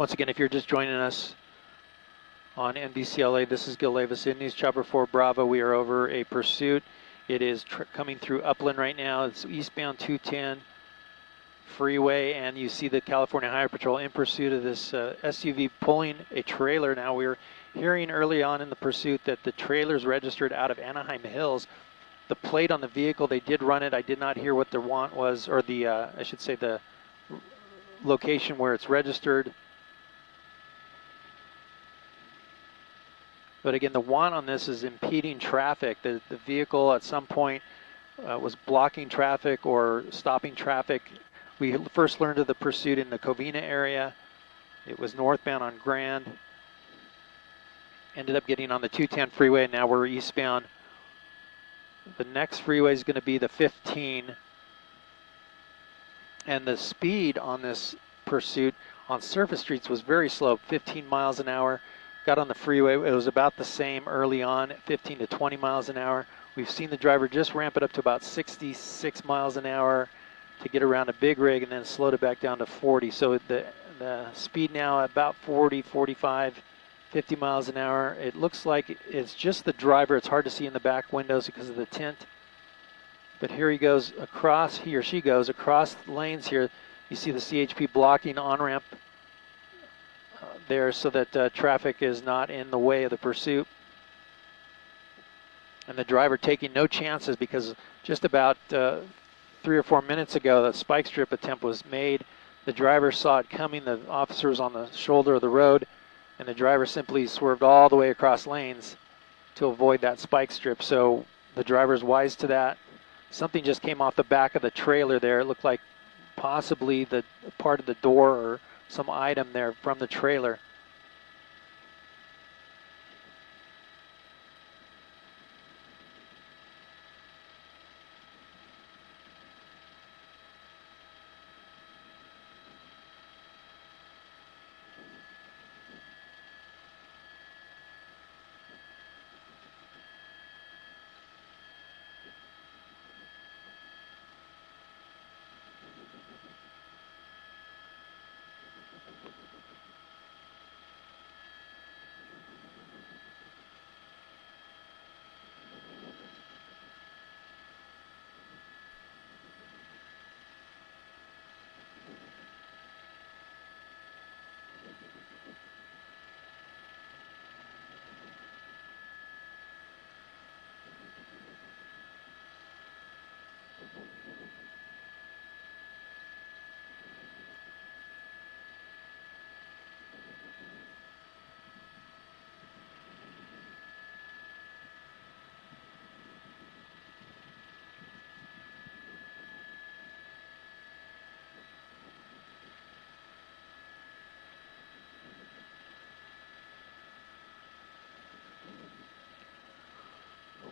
Once again, if you're just joining us on NBCLA, this is Gil Levis in News Chopper 4 Bravo. We are over a pursuit. It is coming through Upland right now. It's eastbound 210 freeway, and you see the California Highway Patrol in pursuit of this SUV pulling a trailer. Now, we were hearing early on in the pursuit that the trailer's registered out of Anaheim Hills. The plate on the vehicle, they did run it. I did not hear what the want was, or the, I should say, the location where it's registered. But again, the want on this is impeding traffic. The vehicle at some point was blocking traffic or stopping traffic. We first learned of the pursuit in the Covina area. It was northbound on Grand. Ended up getting on the 210 freeway, and now we're eastbound. The next freeway is going to be the 15. And the speed on this pursuit on surface streets was very slow, 15 miles an hour. Got on the freeway, it was about the same early on, 15 to 20 miles an hour. We've seen the driver just ramp it up to about 66 miles an hour to get around a big rig, and then slowed it back down to 40. So the speed now about 40, 45, 50 miles an hour. It looks like it's just the driver. It's hard to see in the back windows because of the tint. But here he goes across, he or she goes across the lanes here. You see the CHP blocking on-ramp there so that traffic is not in the way of the pursuit. And the driver taking no chances, because just about 3 or 4 minutes ago, the spike strip attempt was made. The driver saw it coming. The officer was on the shoulder of the road, and the driver simply swerved all the way across lanes to avoid that spike strip. So the driver's wise to that. Something just came off the back of the trailer there. It looked like possibly the part of the door or some item there from the trailer.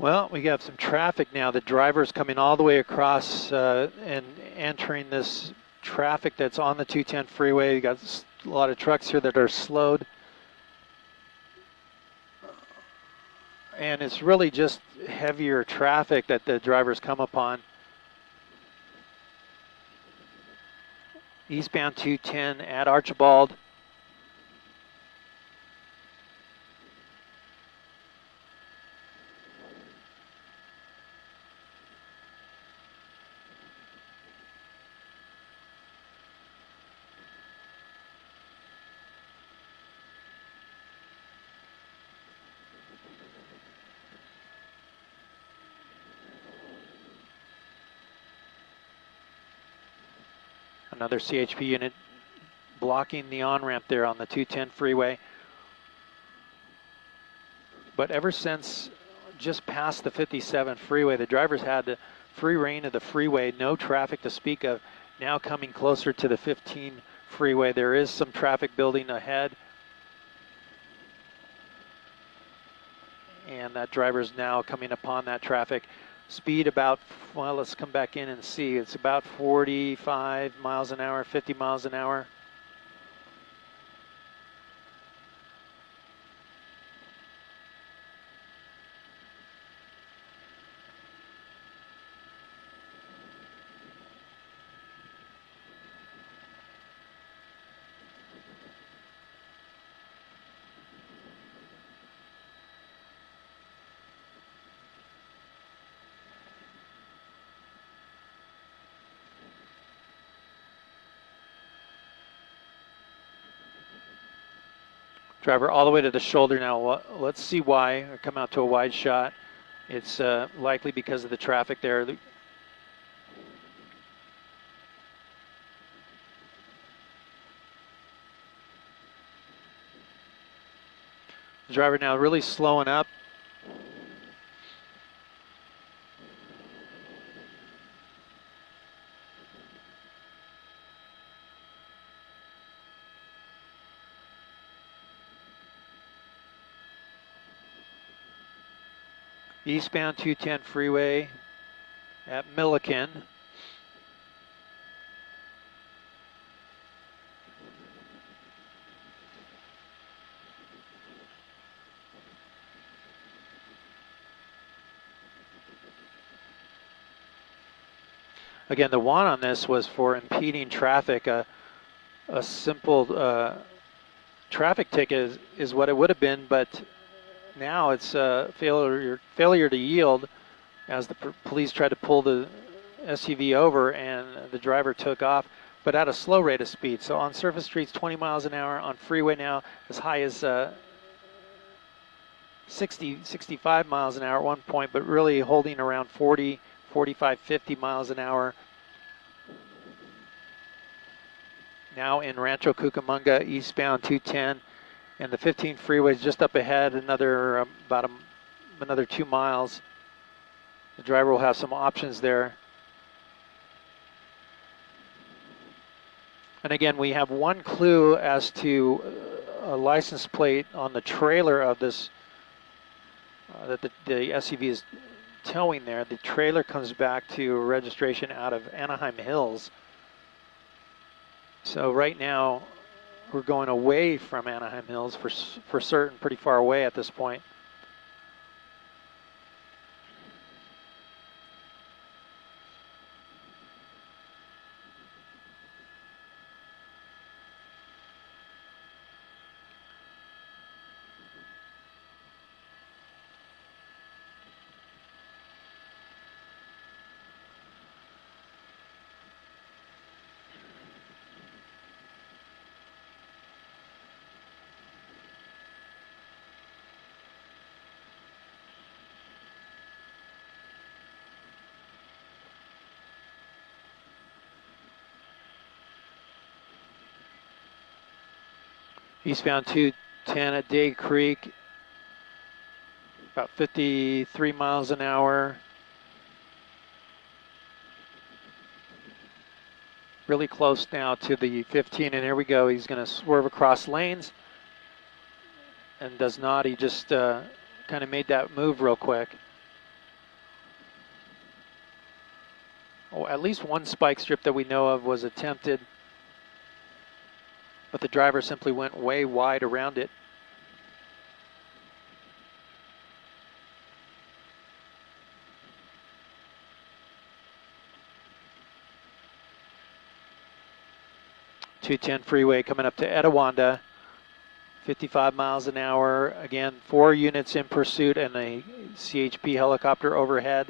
Well, we have some traffic now. The driver's coming all the way across and entering this traffic that's on the 210 freeway. You got a lot of trucks here that are slowed. And it's really just heavier traffic that the drivers come upon. Eastbound 210 at Archibald. Another CHP unit blocking the on-ramp there on the 210 freeway. But ever since just past the 57 freeway, the drivers had the free reign of the freeway, no traffic to speak of. Now coming closer to the 15 freeway, there is some traffic building ahead. And that driver's now coming upon that traffic. Speed about, well, let's come back in and see. It's about 45 miles an hour, 50 miles an hour. Driver all the way to the shoulder now. Let's see why. Come out to a wide shot. It's likely because of the traffic there. The driver now really slowing up. Eastbound 210 freeway at Milliken. Again, the one on this was for impeding traffic. A simple traffic ticket is what it would have been, but now it's failure to yield as the police tried to pull the SUV over and the driver took off, but at a slow rate of speed. So on surface streets, 20 miles an hour. On freeway now, as high as 60, 65 miles an hour at one point, but really holding around 40, 45, 50 miles an hour. Now in Rancho Cucamonga, eastbound 210, and the 15 freeway is just up ahead, another another 2 miles. The driver will have some options there. And again, we have one clue as to a license plate on the trailer of this that the SUV is towing there. The trailer comes back to registration out of Anaheim Hills. So right now, we're going away from Anaheim Hills for certain, pretty far away at this point. Eastbound 210 at Day Creek, about 53 miles an hour. Really close now to the 15, and here we go. He's going to swerve across lanes and does not. He just kind of made that move real quick. Oh, at least one spike strip that we know of was attempted, but the driver simply went way wide around it. .210 freeway coming up to Etiwanda, 55 miles an hour. Again, 4 units in pursuit and a CHP helicopter overhead.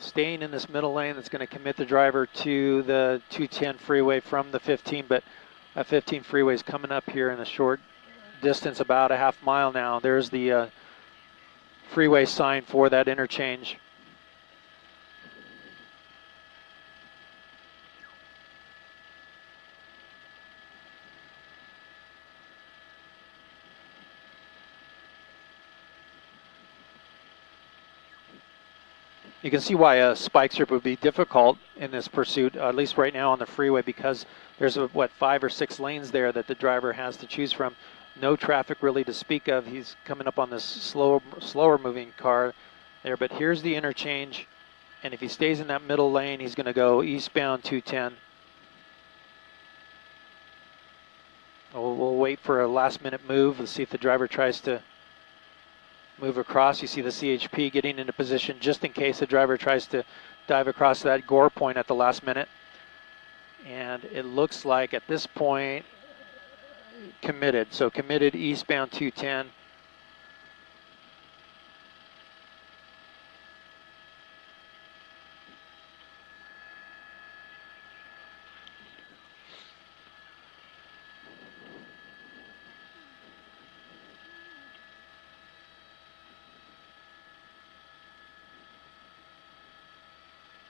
Staying in this middle lane, that's going to commit the driver to the 210 freeway from the 15, but that 15 freeway is coming up here in a short distance, about a half mile now. There's the freeway sign for that interchange. You can see why a spike strip would be difficult in this pursuit, at least right now on the freeway, because there's, 5 or 6 lanes there that the driver has to choose from. No traffic really to speak of. He's coming up on this slower moving car there, but here's the interchange, and if he stays in that middle lane, he's going to go eastbound 210. We'll wait for a last-minute move. Let's see if the driver tries to move across. You see the CHP getting into position just in case the driver tries to dive across that gore point at the last minute. And it looks like at this point, committed. So committed eastbound 210.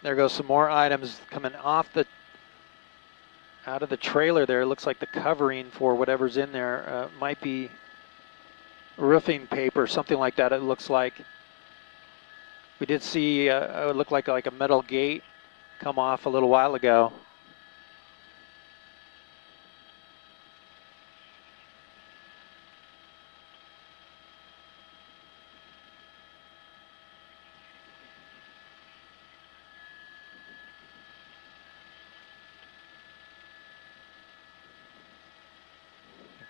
There goes some more items coming off the out of the trailer there. It looks like the covering for whatever's in there might be roofing paper, something like that. It looks like. We did see it looked like a metal gate come off a little while ago.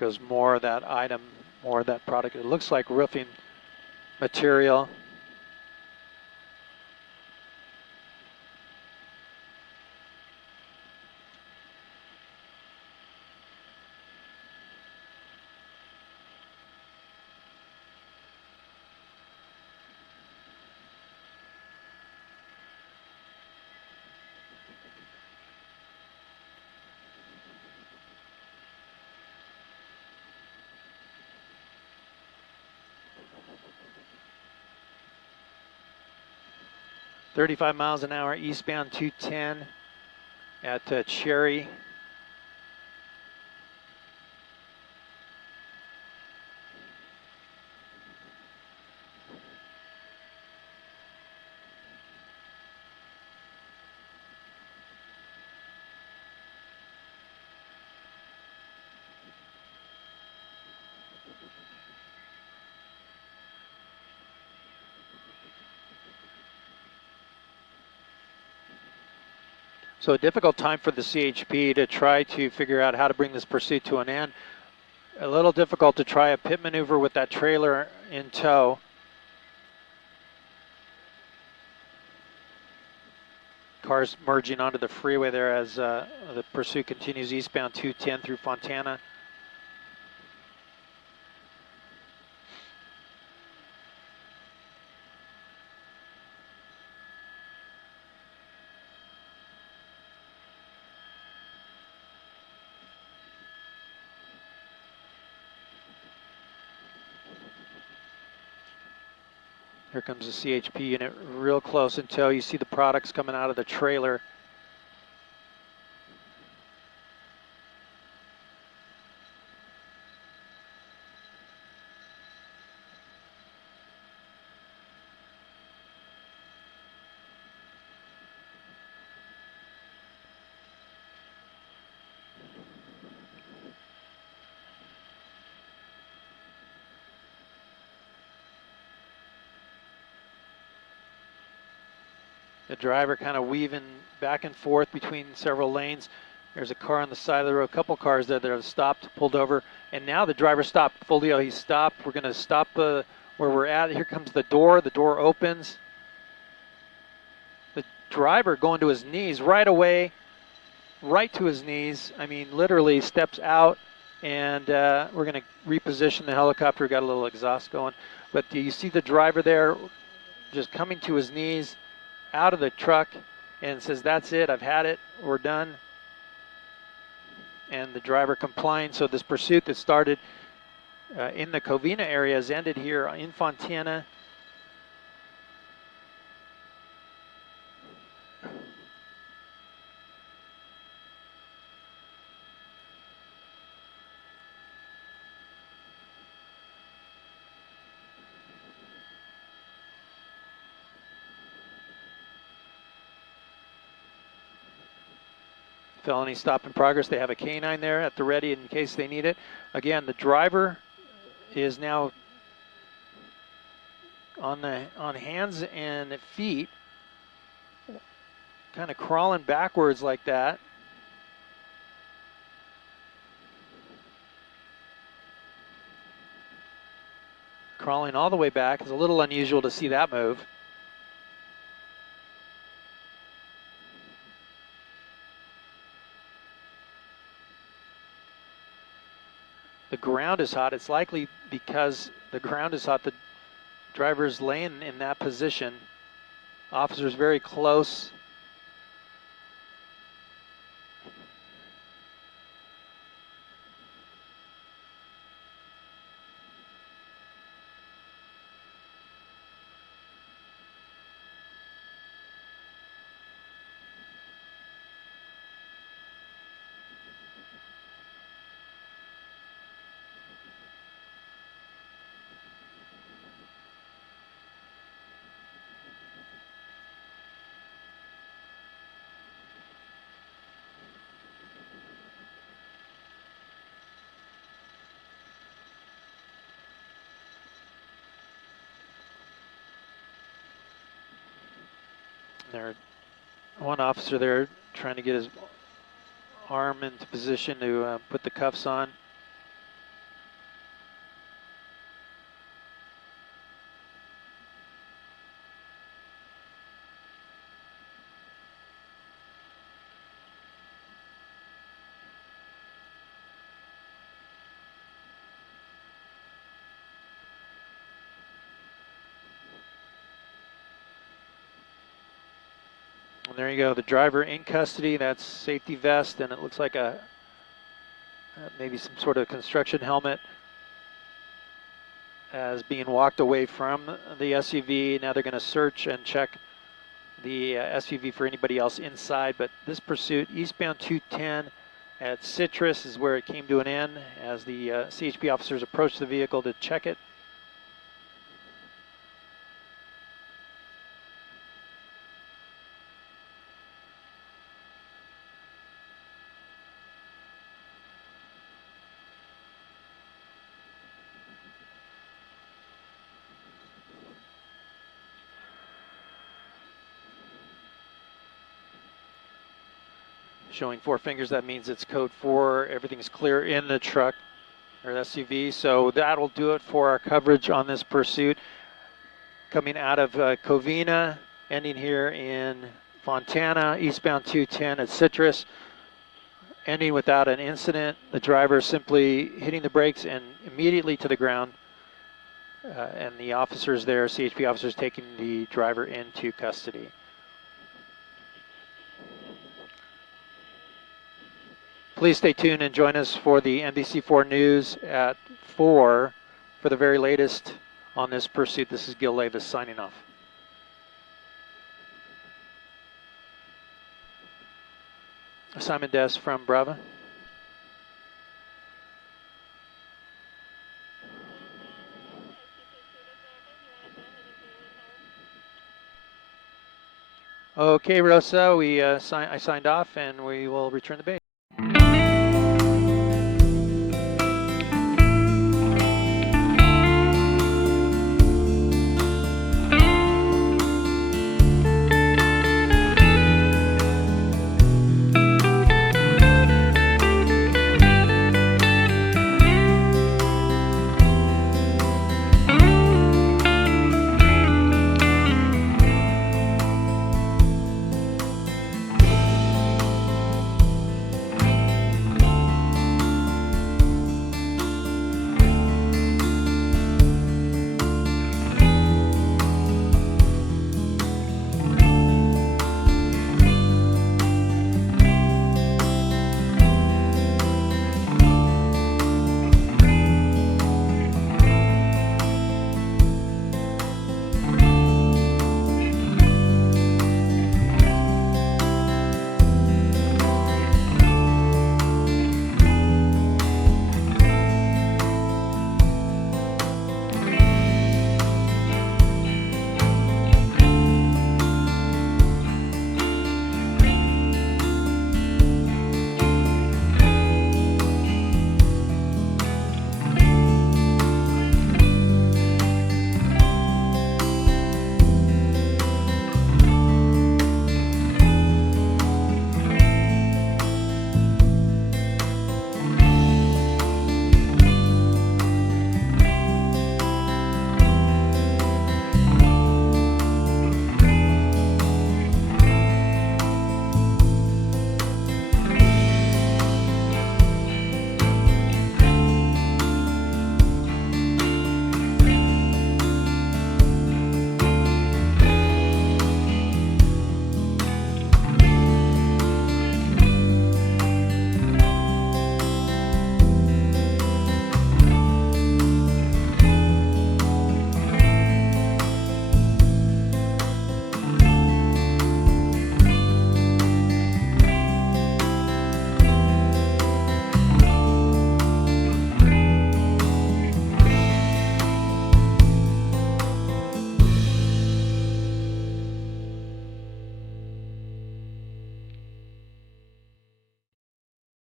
There goes more of that item, more of that product. It looks like roofing material. .35 miles an hour, eastbound 210 at Cherry. So a difficult time for the CHP to try to figure out how to bring this pursuit to an end. A little difficult to try a pit maneuver with that trailer in tow. Cars merging onto the freeway there as the pursuit continues eastbound 210 through Fontana. Here comes the CHP unit real close in tow. You see the products coming out of the trailer. The driver kind of weaving back and forth between several lanes. There's a car on the side of the road, a couple cars there that have stopped, pulled over, and now the driver stopped. Foothill, he stopped. We're going to stop where we're at. Here comes the door opens. The driver going to his knees right away, right to his knees. I mean, literally steps out, and we're going to reposition the helicopter. Got a little exhaust going. But do you see the driver there just coming to his knees out of the truck and says, "That's it, I've had it, we're done." And the driver complying. So this pursuit that started in the Covina area has ended here in Fontana. Felony stop in progress. They have a canine there at the ready in case they need it. Again, the driver is now on hands and feet, kind of crawling backwards like that. Crawling all the way back. It's a little unusual to see that move. The ground is hot. It's likely because the ground is hot, the driver's laying in that position. Officer's very close. There's one officer there trying to get his arm into position to put the cuffs on. And there you go, the driver in custody. That's safety vest, and it looks like a maybe some sort of construction helmet as being walked away from the SUV. Now they're going to search and check the SUV for anybody else inside. But this pursuit, eastbound 210 at Citrus, is where it came to an end as the CHP officers approached the vehicle to check it. Showing 4 fingers, that means it's code 4. Everything's clear in the truck or SUV. So that'll do it for our coverage on this pursuit. Coming out of Covina, ending here in Fontana, eastbound 210 at Citrus, ending without an incident. The driver simply hitting the brakes and immediately to the ground. And the officers there, CHP officers, taking the driver into custody. Please stay tuned and join us for the NBC4 News at 4 for the very latest on this pursuit. This is Gil Levis signing off. Simon Des from Brava. Okay, Rosa, I signed off and we will return the base.